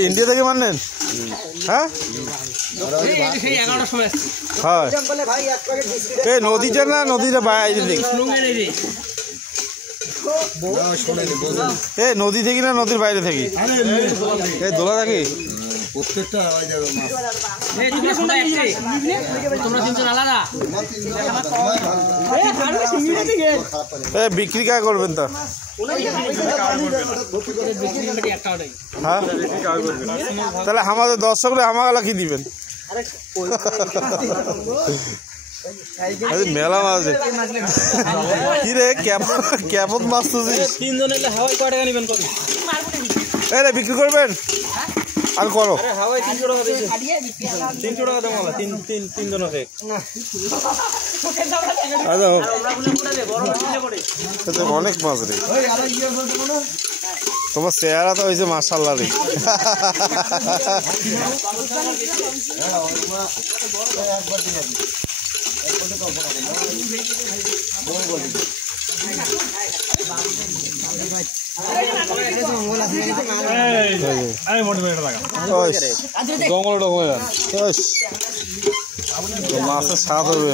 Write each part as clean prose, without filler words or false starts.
India থেকে মারলেন? হ্যাঁ এই নদীতে না নদীতে বাইরে এই নদী থেকে না নদীর বাইরে থেকে এই দোলা থাকে প্রত্যেকটা বিক্রি কা করবেন তা হ্যাঁ তাহলে আমাদের দর্শকরা আমাকে কি দিবেন মেলা মাছ কি রে কেমন মাছ বিক্রি করবেন আর করো অনেক মাছ রে তোমার চেহারা তো হয়েছে মাশাআল্লাহ রে মাছের স্বাদ হবে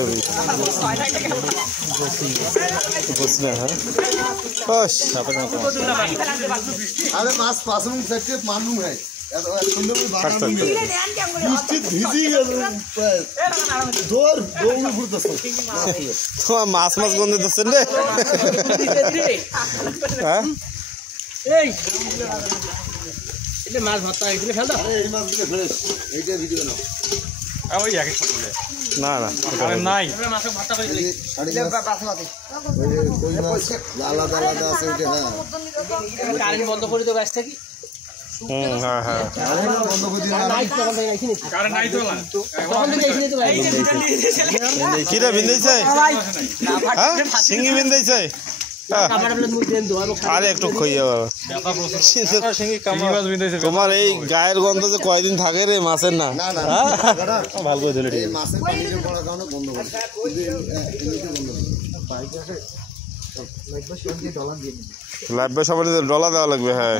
মাছ পাঁচন মালুম হয় তোমার মাছ মাছ গন্ধে দিচ্ছেন রে হ্যাঁ মাছ ভর্তা না না নাই আলাদা আলাদা আছে বন্ধ করে তো গাছ থাকি হ্যাঁ হ্যাঁ কিরা বিন্দাইছে সিঙ্গি বিন্দাইছে আরে একটু তোমার এই গায়ের গন্ধ যে কয়দিন থাকে রে মাছের না ভালো করে দিলে লাগবে সবার ডলা দেওয়া লাগবে হ্যাঁ